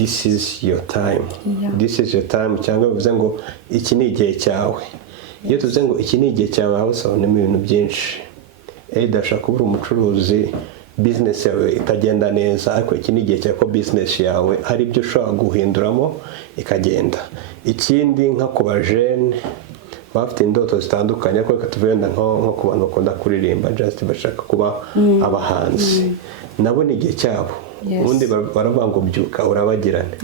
this is your time. Yeah. This is your time cyangwa bivuze ngo iki ni igihe cyawe. Iyo tuvuze ngo iki ni igihe cyawe aho usabonamo ibintu byinshi. Udashaka kuba umucuruzi business yawe itagenda neza, ariko iki ni igihe cyawe ko business yawe hari ibyo ushobora guhinduramo ikagenda. Ikindi nka ku bajene bafite indoto zitandukanye, ariko reka tuvuge nko ku bantu bakunda kuririmba just bashaka kuba abahanzi, nabo ni igihe cyabo. Ubundi baravuga ngo byuka urabagirana.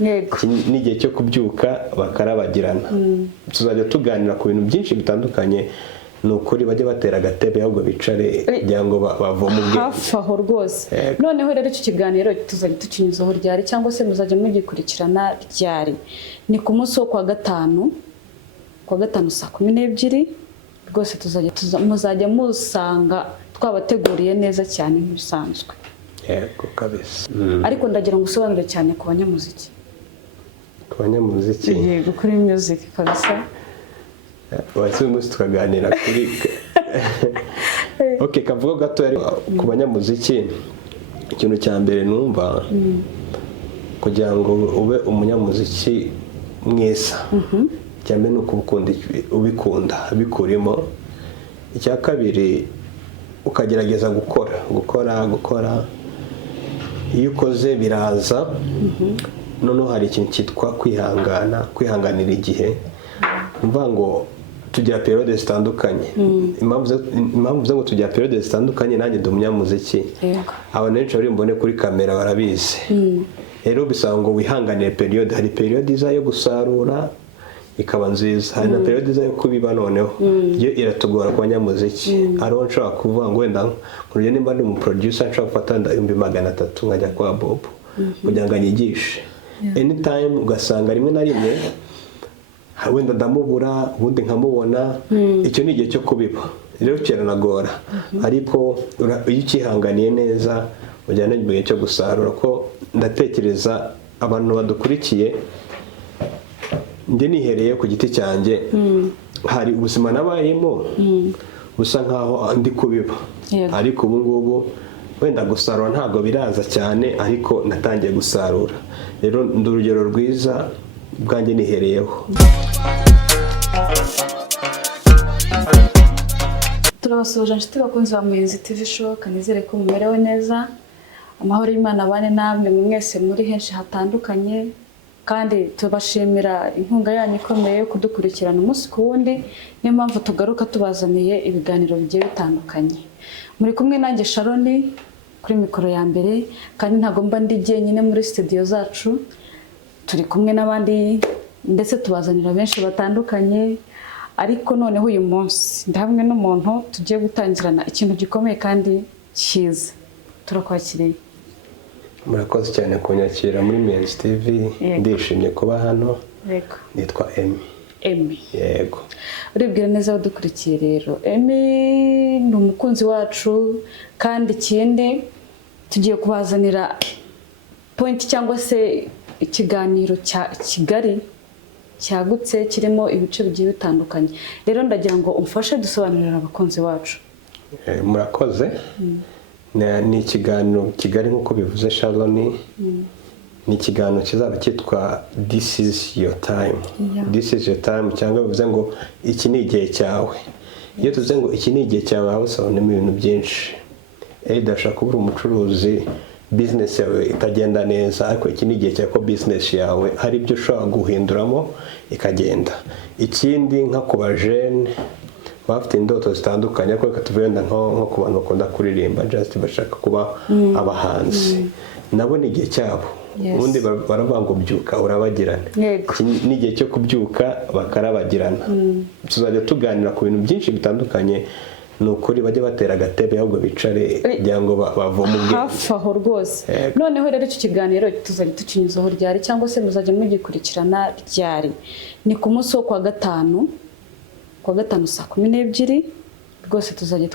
Ni igihe cyo kubyuka bakarabagirana. Tuzajya tuganira ku bintu byinshi bitandukanye, ni ukuri bajye batera agatebe ahubwo bicare kugira ngo bavome ubwenge hafi aho rwose. Noneho rero icyo kiganiro tuzajya tukinyuzaho ryari cyangwa se muzajya mugikurikirana ryari? Ni ku munsi wo kuwa gatanu saa 12 rwose muzajya musanga twabateguriye neza cyane nk'ibisanzwe. Yego kabisa. Ariko ndagira ngo usobanure cyane ku banyamuziki. Ku banyamuziki? Yego, kuri music kabisa. Wese umunsi tukaganira kuri Okay, kavuga gato yari ku banyamuziki. Ikintu cya mbere numva kugira ngo ube umunyamuziki mwiza, cyane no kubukunda, ubikunda bikurimo. Icya kabiri ukagerageza gukora. Iyo ukoze biraza. Noneho hari ikintu cyitwa kwihanganira igihe. Mvuga ngo tugira periode zitandukanye. Impamvu zo tugira periode zitandukanye, nanjye ndi umunyamuziki. Abantu benshi bari mbone kuri kamera barabizi. Rero bisaba ngo wihanganire periode. Hari periode iza yo gusarura ikaba nziza, hari na periode iza yo kubiba. Noneho iyo iratugora ku banyamuziki. Ariho nshobora kuvuga ngo wenda nkurye nimba ndi umuproducer nshobora gufata 300,000 nkajya kwa Bob kugira ngo anyigishe. Anytime ugasanga rimwe na rimwe wenda ndamubura, ubundi nkamubona. Icyo ni igihe cyo kubiba. Rero kiranagora, ariko iyo ukihanganiye neza ujyana n'igihe cyo gusarura. Ko ndatekereza abantu badukurikiye, njye nihereye ku giti cyanjye, hari ubuzima nabayemo busa nkaho ndi kubiba. Ariko ubu ngubu wenda gusarura ntabwo biraza cyane, ariko natangiye gusarura. Rero ndi urugero rwiza bwanjye nihereyeho. Turabasoje inshuti bakunzi ba Muyenzi TV Show, kanizere ko mumerewe neza. Amahoro y'Imana abane namwe mwese muri henshi hatandukanye, kandi tubashimira inkunga yanyu ikomeye kudukurikirana umunsi ku wundi. Niyo mpamvu tugaruka tubazaniye ibiganiro bigiye bitandukanye. Muri kumwe nanjye Sharon kuri mikoro ya mbere, kandi ntago mba ndi jyenyine muri studio zacu. Turi kumwe n'abandi ndetse tubazanira benshi batandukanye. Ariko noneho uyu munsi ndahamwe n'umuntu tugiye gutangirana ikintu gikomeye kandi cyiza. Turakwakiriye. Murakoze cyane kunyakira muri Muyenzi TV. Ndishimye kuba hano. Yego. Nitwa Emmy. Yego. Uribwira neza abadukurikiye rero. Emmy ni umukunzi wacu, kandi ikindi tugiye kubazanira point cyangwa se ikiganiro cya Kigali cyagutse kirimo ibice bigiye bitandukanye. Rero ndagira ngo umfashe dusobanurira abakunzi wacu. Murakoze. Ni ikiganiro Kigali nk'uko bivuze Sharon. Ni ikiganiro kizaba cyitwa This is your time. This is your time cyangwa bivuze ngo iki ni igihe cyawe. Iyo tuvuze ngo iki ni igihe cyawe aho usabonamo ibintu byinshi. Udashaka kuba umucuruzi business yawe itagenda neza, ariko iki ni igihe cyawe ko business yawe hari ibyo ushobora guhinduramo ikagenda. Ikindi nka ku bajene bafite indoto zitandukanye, ariko reka tuvuge nko ku bantu bakunda kuririmba just bashaka kuba abahanzi, nabo ni igihe cyabo. Ubundi baravuga ngo byuka urabagirana. Ni igihe cyo kubyuka bakarabagirana. Tuzajya tuganira ku bintu byinshi bitandukanye, ni ukuri bajye batera agatebe ahubwo bicare kugira ngo bavome ubwenge hafi aho rwose. Noneho rero icyo kiganiro tuzajya tukinyuzaho ryari cyangwa se muzajya mugikurikirana ryari? Ni ku munsi wo kuwa gatanu saa 12 rwose tuzajya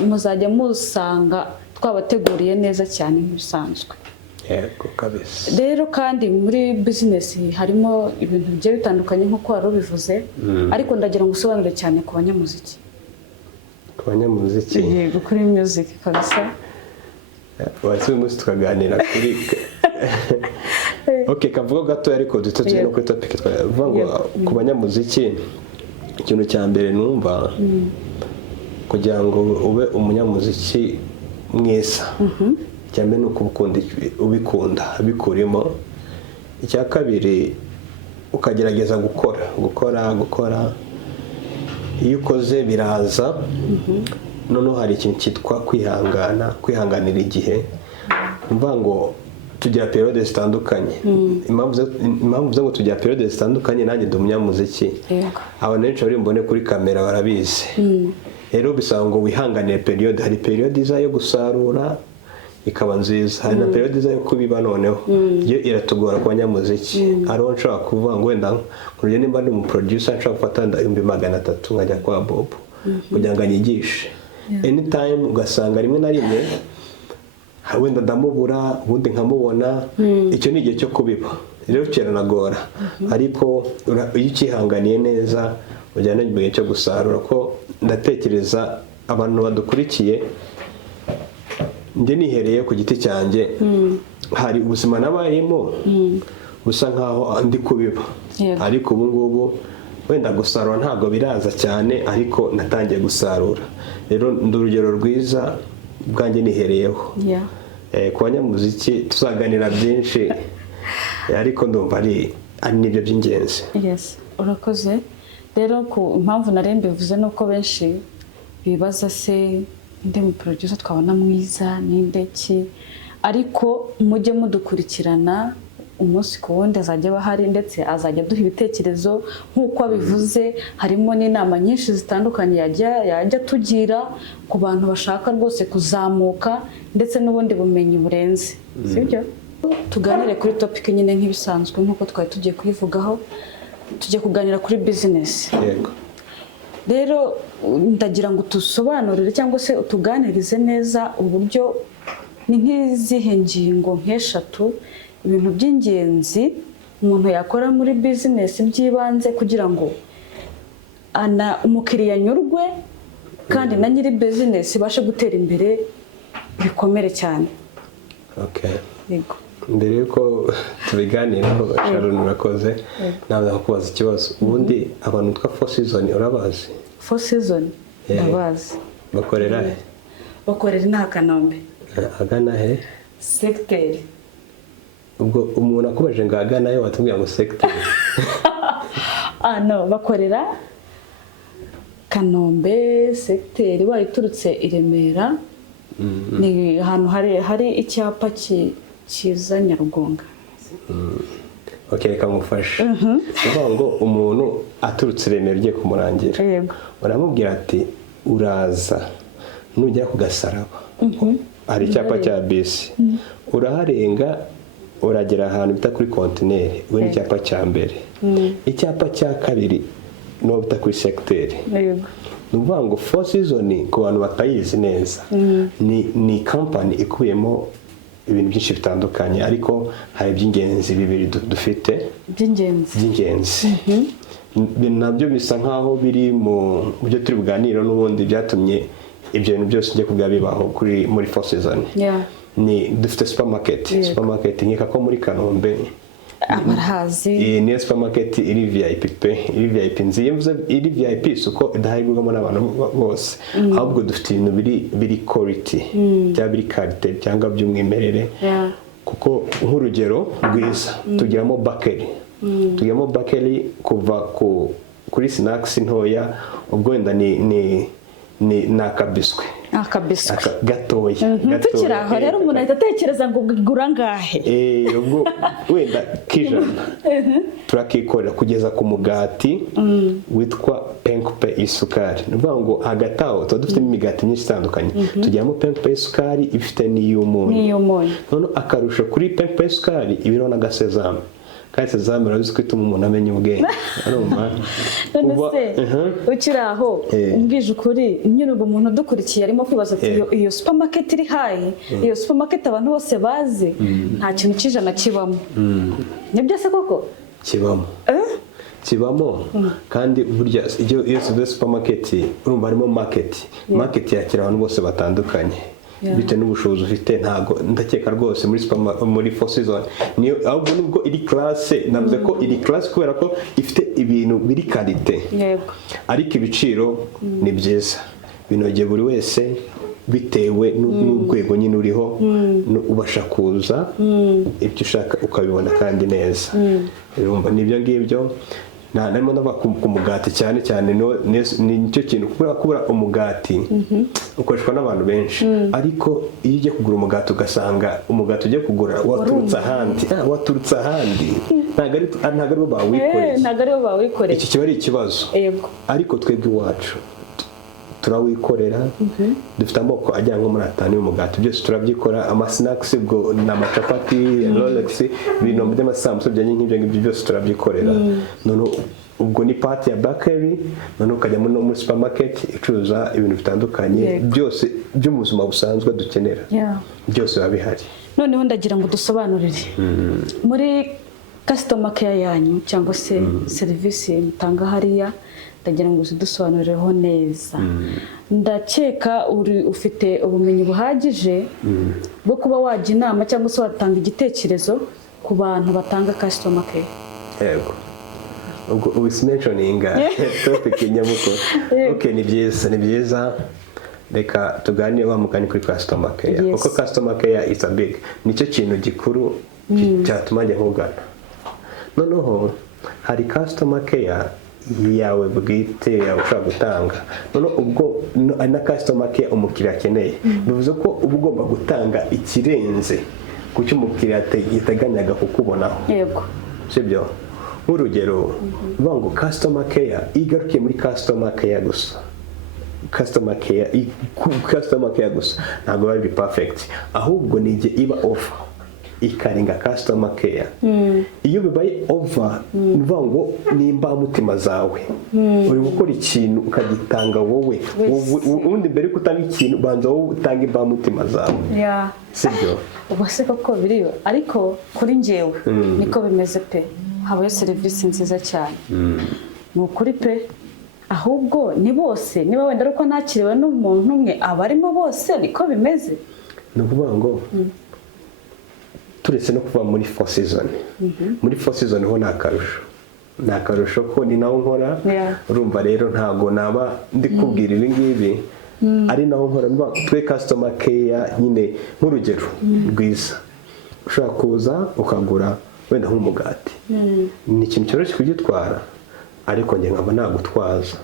muzajya musanga twabateguriye neza cyane nk'ibisanzwe. Yego kabisa. Rero kandi muri business harimo ibintu bigiye bitandukanye nk'uko wari ubivuze, ariko ndagira ngo usobanure cyane ku banyamuziki. Ku banyamuziki? Yego, kuri music kabisa. Wese umunsi tukaganira kuri okay kavuga gato ariko dutatuye no kuri topic twavuga ngo ku banyamuziki ikintu cya mbere numva kugira ngo ube umunyamuziki mwiza cyane nuko ubikunda bikurimo. Icya kabiri ukagerageza gukora iyo ukoze biraza. Noneho hari ikintu cyitwa kwihanganira igihe. Mvuga ngo tugira periode zitandukanye. Impamvu zo ngo tugira periode zitandukanye, nanjye ndi umunyamuziki. Abantu benshi bari mbone kuri kamera barabizi. Rero bisaba ngo wihanganire periode. Hari periode iza yo gusarura ikaba nziza, hari na periode iza yo kubiba. Noneho iyo iratugora ku banyamuziki. Ariho nshobora kuvuga ngo wenda kurugero nimba ndi umuproducer nshobora gufata 300,000 nkajya kwa Bob kugira ngo anyigishe. Anytime ugasanga rimwe na rimwe wenda ndamubura ubundi nkamubona. Icyo ni igihe cyo kubiba, rero kiranagora. Ariko iyo ukihanganiye neza ujyana igihe cyo gusarura. Ko ndatekereza abantu badukurikiye, njye nihereye ku giti cyanjye, hari ubuzima nabayemo busa nkaho ndi kubiba. Ariko ubu ngubu wenda gusarura ntabwo biraza cyane, ariko natangiye gusarura. Rero ndi urugero rwiza bwanjye nihereyeho. Ku banyamuziki tuzaganira byinshi, ariko ndumva ari nibyo by'ingenzi. Urakoze. Rero ku impamvu narembe bivuze nuko benshi bibaza se ndi mu producer twabona mwiza n'indeki, ariko mujye mudukurikirana umunsi ku wundi azajya bahari, ndetse azajya duha ibitekerezo nk'uko abivuze. Harimo n'inama nyinshi zitandukanye yajya tugira ku bantu bashaka rwose kuzamuka ndetse n'ubundi bumenyi burenze, sibyo? Tuganire kuri topic nyine nk'ibisanzwe nk'uko twari tugiye kuyivugaho. Tujye kuganira kuri business. Rero ndagira ngo tusobanurire cyangwa se utuganirize neza uburyo ni nk'izihe ngingo nk'eshatu ibintu by'ingenzi umuntu yakora muri business by'ibanze kugira ngo umukiriya anyurwe kandi na nyiri business ibashe gutera imbere bikomere cyane. Yego. Mbere yuko tubiganiraho, Sharon urakoze. Nawe kubaza ikibazo. Ubundi abantu twa Four Seasons urabazi? Four Seasons ndabazi. Bakorera he? Bakorera nta Kanombe. Agana he? Secteur. Ubwo umuntu akubaje ngo agana he watubwira ngo secteur. No, bakorera Kanombe secteur wayiturutse i Remera. Ni ahantu hari icyapa kiza Nyarugunga. Reka mufashe. Uvuga ngo umuntu aturutse Remera ugiye kumurangira, uramubwira ati uraza nugera ku Gasaraba, hari icyapa cya bisi, uraharenga uragera ahantu bita kuri kontineri. We ni icyapa cya mbere. Icyapa cya kabiri no bita kuri secteur. Nuvuga ngo Four Seasons ku bantu batayizi neza ni company ikubiyemo ibintu byinshi bitandukanye, ariko hari by'ingenzi bibiri dufite by'ingenzi. Nabyo bisa nkaho biri mu byo turi buganira n'ubundi byatumye ibyo bintu byose njye kuga bibaho muri Four Seasons. Ni dufite supermarket nkeka ko muri Kanombe abarahazi. Ni supermarket iri VIP pe, iri VIP nziza, iri VIP suko idahayirwamo n'abantu bose. Ahubwo dufite ibintu biri quality cyangwa biri quality cyangwa by'umwimerere. Kuko nk'urugero rwiza tugiramo bakery kuva kuri snacks ntoya, ubwo wenda ni nakabiswe gatoya. Tukiri aho rero umuntu ahita atekereza ngo gura ngahe. Ubwo wenda kijana turakikorera kugeza ku mugati witwa penkupe y'isukari. Nuvuga ngo hagati aho tuba dufite imigati myinshi itandukanye. Tugiramo penkupe y'isukari ifite n'iy'umunyu. None akarusho kuri penkupe y'isukari ibiro n'agasezame. Kandi sezame urabizi ko ituma umuntu amenya ubwenge. None se ukiri aho umbwije ukuri, nyine ubu umuntu dukurikiye arimo kwibaza ati iyo supermarket iri hayi, iyo supermarket abantu bose bazi, nta kintu cy'ijana kibamo. Nibyo se koko? Kibamo kandi burya iyo supermarket urumva harimo market yakira abantu bose batandukanye. bitewe n'ubushobozi ufite. Ntago ndakeka rwose muri Four Seasons niyo ahubwo nubwo iri classe navuze ko iri classe kubera ko ifite ibintu biri karite, ariko ibiciro ni byiza, binogeye buri wese bitewe n'urwego nyine uriho, ubasha kuza ibyo ushaka ukabibona kandi neza. Urumva nibyo ngibyo. Narimo ndava ku mugati cyane cyane, nicyo kintu kubura umugati ukoreshwa n'abantu benshi, ariko iyo ugiye kugura umugati ugasanga umugati ugiye kugura waturutse ahandi ntabwo ari bo bawikoreye, iki kiba ari ikibazo. Ariko twebwe iwacu turawikorera, dufite amoko ajyana nko muri 5 y'umugati, byose turabyikora. Amasnacks ubwo n'amacapati, Rolex, ibintu by'amasambusa byanye nk'ibyo byose turabyikorera. None ubwo ni part ya bakery, none ukajya muri supermarket icuruza ibintu bitandukanye, byose byo mu buzima busanzwe dukenera, byose biba bihari. Noneho ndagira ngo dusobanurire muri customer care yanyu cyangwa se serivisi mutanga hariya, ndagira ngo uzidusobanurireho neza. Ndakeka ufite ubumenyi buhagije bwo kuba wajya inama cyangwa se watanga igitekerezo ku bantu batanga customer care. Yego, ubwo ubimentioninga topic nyamuko. Okay, ni byiza reka tuganire wa mugani kuri customer care, kuko customer care is a big, nicyo kintu gikuru cyatuma njya nkugana. Noneho hari customer care yawe bwite ushaka gutanga, none ubwo na customer care umukiriya akeneye, bivuze ko uba ugomba gutanga ikirenze ku cyo umukiriya yiteganyaga kukubonaho. Yego, sibyo? Nk'urugero uvuga ngo customer care igarukiye muri customer care gusa, customer care gusa ntabwo bari perfect, ahubwo nige iba offer ikaringa customer care. Iyo bibaye over uvuga ngo nimba mutima zawe uri gukora ikintu ukagitanga wowe ubundi mbere kutanga ikintu banza wowe utanga imba mutima zawe. Sibyo? Ubase koko biriyo, ariko kuri njyewe niko bimeze pe, habaye serivisi nziza cyane. Ni ukuri pe, ahubwo ni bose, niba wenda ariko nakiriwe n'umuntu umwe abarimo bose niko bimeze. Ni ukuvuga ngo turetse no kuva muri Four Seasons, muri Four Seasons ho ni akarusho ko ni naho nkora. Urumva rero ntago naba ndi kubwira ibi ngibi ari naho nkora. Twe customer care nyine nk'urugero rwiza, ushaka kuza ukagura wenda nk'umugati, ni ikintu cyoroshye kugitwara, ariko njye nkaba nagutwaza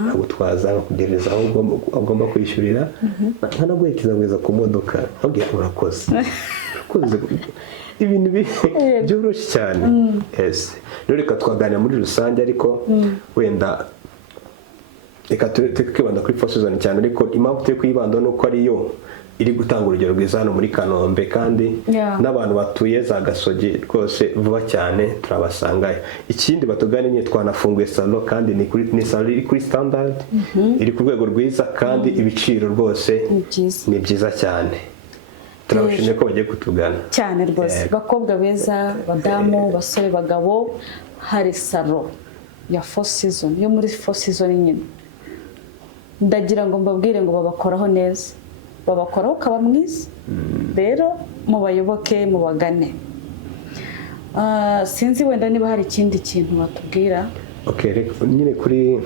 nkakugereza aho ugomba kwishyurira, nkanaguherekeza ku modoka nkabwira urakoze ibintu byoroshye cyane. Rero reka twaganira muri rusange, ariko wenda reka twibanda kuri Four Seasons cyane, ariko impamvu turi kuyibanda ni uko ariyo iri gutanga urugero rwiza hano muri Kanombe, kandi n'abantu batuye za Gasogi rwose vuba cyane turabasangayo. Ikindi batugane nyine twanafunguye salon, kandi ni salon iri kuri standard, iri ku rwego rwiza, kandi ibiciro rwose ni byiza cyane. Turabashimye ko bagiye kutugana cyane rwose. Bakobwa beza, badamu, basore, bagabo, hari salon ya Four Seasons, yo muri Four Seasons nyine. Ndagira ngo mbabwire ngo babakoraho neza, babakoraho ukaba mwiza. Rero mubayoboke, mubagane. Sinzi wenda niba hari ikindi kintu batubwira. Okay, nyine kuri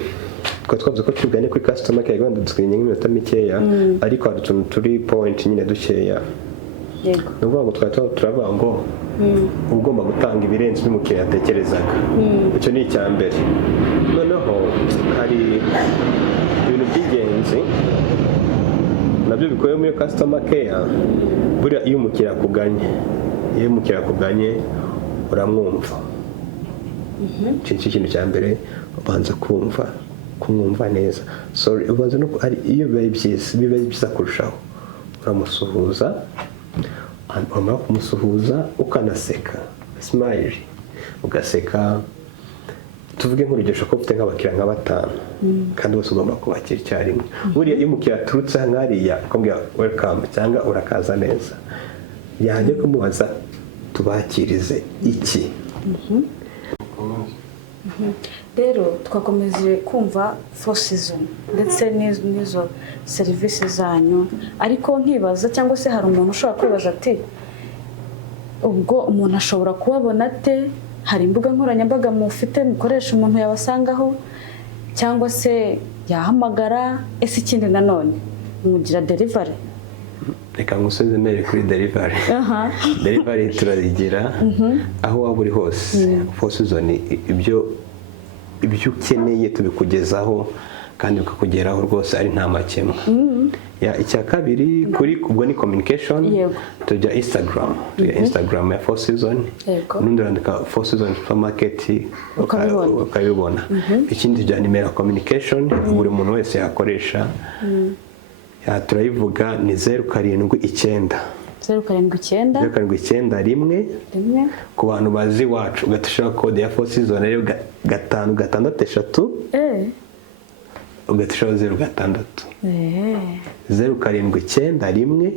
twavuze ko tugane kuri customer care, wenda duskiriye nk'iminota mikeya, ariko hari utuntu turi point nyine dukeya. Yego, nuvuga ngo turavuga ngo ugomba gutanga ibirenze n'umukiriya atekerezaga. Icyo ni icya mbere. Noneho hari ibintu by'ingenzi nabyo bikoye muri customer care. Buriya iyo umukiriya akuganye uramwumva. Ikintu cya mbere ubanza kumwumva neza. Ubanza no iyo biba byiza kurushaho uramusuhuza, wamara kumusuhuza ukanaseka, smile, ugaseka. Tuvuge nk'urugero ko ufite nk'abakiriya nka 5 kandi bose ugomba kubakira icyarimwe. Buriya iyo umukiriya aturutse nk'ariya ukamubwira welcome cyangwa urakaza neza, yajya kumubaza tubakirize iki. rero twakomeje kumva Four Seasons ndetse n'izo serivisi zanyu, ariko nkibaza cyangwa se hari umuntu ushobora kwibaza ati ubwo umuntu ashobora kubabona ate? Hari imbuga nkoranyambaga mufite mukoresha umuntu yabasangaho cyangwa se yahamagara? Ese ikindi nanone mugira delivery? Reka ngusoze mere kuri delivery. Delivery turayigira aho waba uri hose. Four Seasons ibyo ukeneye tubikugezaho kandi bikakugeraho rwose ari nta makemwa. Icya kabiri kuri ubwo ni communication, tujya Instagram ya Four Seasons, n'undi urandika Four Seasons Supermarket ukabibona. Ikindi tujya nimero communication buri muntu wese yakoresha, turayivuga ni 079 rimwe ku bantu bazi iwacu ugatushaho kode ya Four Seasons rero 563 ugatushaho 076 079 rimwe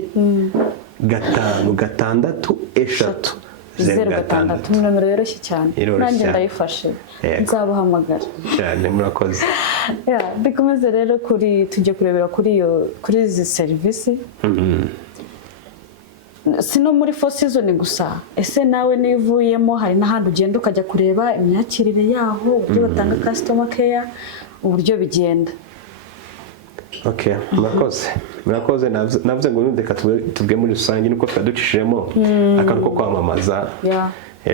563 076. Nomero yoroshye cyane, nanjye ndayifashe nzabahamagara cyane. Murakoze. Dukomeze rero tujye kurebera kuri izi serivisi. Sino muri Four Seasons gusa, ese nawe nivuyemo hari n'ahandi ugenda ukajya kureba imyakirire yaho, uburyo batanga customer care, uburyo bigenda? Okay, murakoze. Navuze ngo ndeka tubwe muri rusange nuko twaducishemo akantu ko kwamamaza.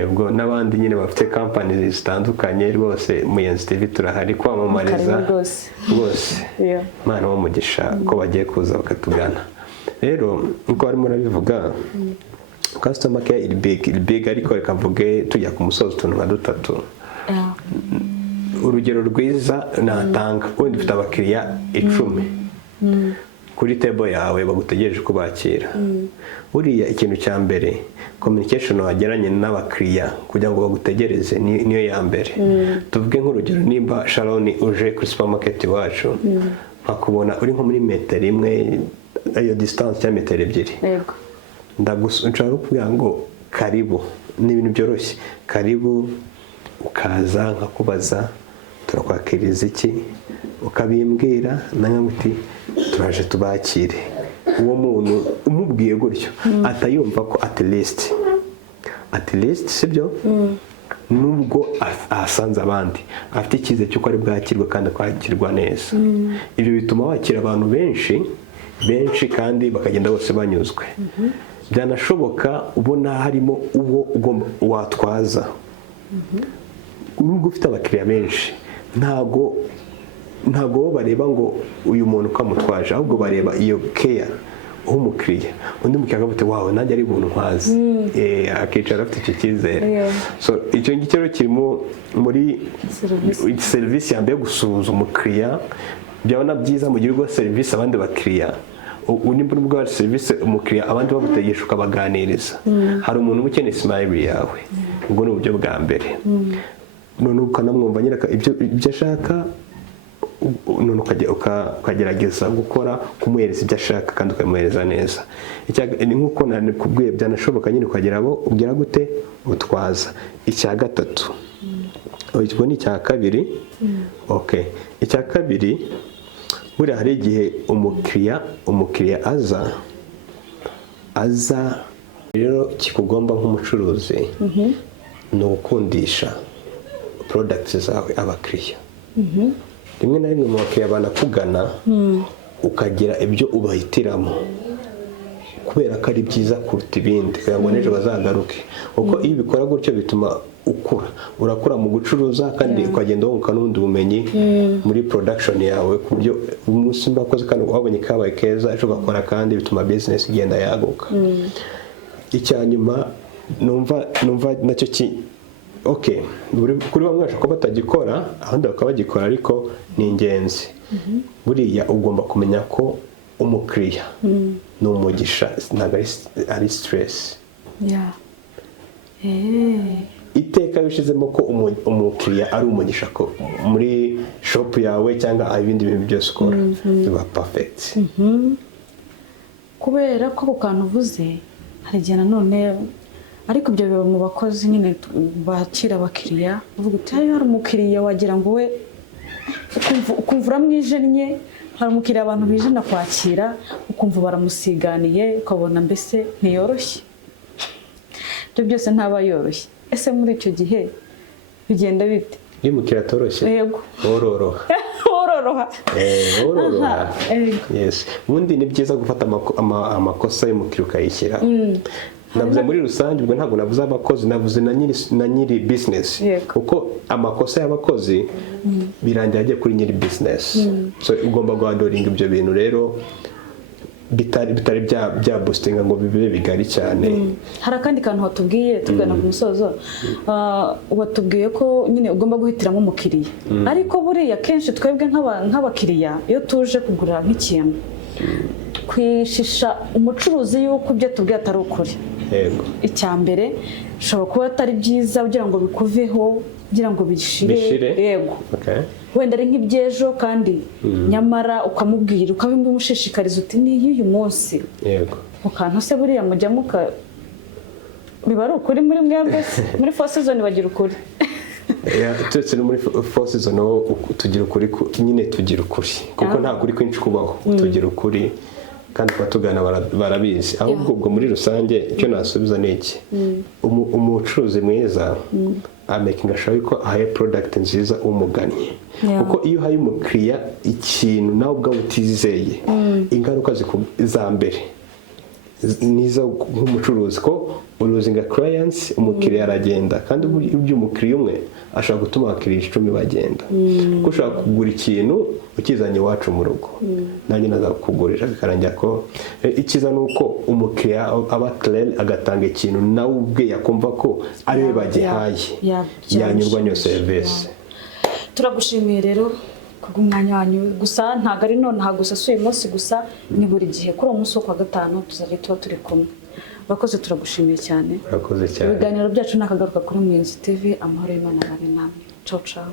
Ubwo n'abandi nyine bafite companies zitandukanye rwose Muyenzi TV turahari kwamamariza rwose. Mana wo mugisha ko bagiye kuza bakatugana. Rero uko barimo rabivuga customer care iri big ariko reka mvuge tujya ku musozo tuntu nka dutatu. Urugero rwiza natanga wenda ufite abakiriya 10 kuri table yawe bagutegereje kubakira. Uriya ikintu cya mbere communication wageranye n'abakiriya kugira ngo bagutegereze niyo ya mbere. Tuvuge nk'urugero nimba Sharon uje kuri supermarket wacu nkakubona uri nko muri metero imwe ayo distance ya metero 2, nshaka kuvuga ngo karibu, ni ibintu byoroshye. Karibu ukaza nkakubaza turakwakiriza iki, ukabimbwira nange uti turaje tubakire. Uwo muntu umubwiye gutyo atayumva ko at least sibyo, nubwo asanze abandi afite ikize cyo ko ari bwakirwa kandi kwakirwa neza. Ibyo bituma wakira abantu benshi kandi bakagenda bose banyuzwe. Byanashoboka ubona harimo uwo watwaza. Nubwo ufite abakiriya benshi ntago bareba ngo uyu muntu ukamutwaje, ahubwo bareba iyo care umukiriya. Undi mukiriya akavuga wawe nanjye ari buntu nkwazi, akicara afite icyo cyizere. So icyo ngicyo kirimo muri service ya mbere gusuhuza umukiriya. Byabona byiza mu gihugu service abandi bakiriya nimba nubwo service umukiriya abandi bagutegesha ukabaganiriza. Hari umuntu ukeneye smile yawe, ubwo ni uburyo bwa mbere. None ukanamwumva nyiraka ibyo ashaka, none ukagerageza gukora kumuhereza ibyo ashaka kandi ukamuhereza neza. Nkuko nakubwiye byanashoboka nyine ukagera abo ubwira gute utwaza. Icya gatatu ubwo ni icya kabiri. Okay, icya kabiri buri hari igihe umukiriya aza rero kikugomba nk'umucuruzi ni ugukundisha products zawe abakiriya. Rimwe na rimwe mu bakiriya banakugana ukagira ibyo ubahitiramo kubera ko ari byiza kuruta ibindi kugira ngo n'ejo bazagaruke. Kuko iyo ubikora gutyo bituma urakura mu gucuruza kandi ukagenda wunguka n'ubundi bumenyi muri production yawe, ku buryo umunsi mbakoze kandi wabonye kabaye keza ejo ugakora kandi bituma business igenda yaguka. Icya nyuma numva nacyo okay, kuri bamwe bashaka ko batagikora ahandi bakaba bagikora ariko ni ingenzi. Buriya ugomba kumenya ko umukiriya ni umugisha ntabwo ari stress. Iteka bishizemo ko umukiriya ari umugisha ko muri shop yawe cyangwa ibindi bintu byose ukora biba perfect. Kubera ko kantu uvuze hari igihe nanone ariko ibyo biba mu bakozi nyine bakira abakiriya uvuga uti hari umukiriya wagira ngo we ukumva uramwijennye, hari umukiriya abantu bijena kwakira ukumva baramusiganiye ukabona mbese ntiyoroshye. Ibyo byose ntaba yoroshye. Ese muri icyo gihe bigenda bite? Iyo umukiriya atoroshye wororoha. Wororoha. Yes. Ubundi ni byiza gufata amakosa y'umukiriya ukayishyira. Navuze muri rusange, ubwo ntabwo navuze abakozi, navuze na nyiri business. Kuko amakosa y'abakozi birangira agiye kuri nyiri business. So ugomba guhandoringa ibyo bintu rero bitari bya boostinga ngo bibe bigari cyane. Hari akandi kantu watubwiye tugana ku musozo, watubwiye ko nyine ugomba guhitiramo umukiriya, ariko buriya kenshi twebwe nk'abakiriya iyo tuje kugura nk'ikintu kwishisha umucuruzi yuko ibyo tubwiye atari ukuri. Yego. Icya mbere ushobora kuba atari byiza ugira ngo bikuveho, ugira ngo bishire. Yego. Okay. Wenda ari nk'ibyejo kandi nyamara ukamubwira ukabimushishikariza uti ni y'uyu munsi. Yego. Ukantu se buriya mujya biba ari ukuri muri mwebwe muri Four Seasons bagira ukuri. Turetse no muri Four Seasons tugira ukuri, nyine tugira ukuri kuko nta kuri kwinshi kubaho. Tugira ukuri kandi batugana barabizi. Ahubwo ubwo muri rusange icyo nasubiza ni iki, umucuruzi mwiza amakinga sure ko ahaye product nziza umuganye. Kuko iyo uhaye umukiriya ikintu nawe ubwawe utizeye, ingaruka za mbere niza nk'umucuruzi ko uruzinga clients, umukiriya aragenda kandi ibyo umukiriya umwe ashaka gutuma abakiriya 10 bagenda. Kuko ushaka kugura ikintu ukizanye iwacu mu rugo, nanjye naza kugurira bikarangira ko ikiza nuko umukiriya aba clair agatanga ikintu nawe ubwe yakumva ko ari we bagihaye, yanyurwa nyo service. Turagushimiye rero kubw'umwanya wanyu, gusa ntago ari none hagusasuye umunsi gusa, ni buri gihe kuri umunsi wo kwa gatanu tuzajya tuba turi kumwe. Bakoze turagushimiye cyane. Bakoze cyane. Ibiganiro byacu nakagaruka kuri Muyenzi TV. Amahoro y'Imana abe namwe. Ciao ciao.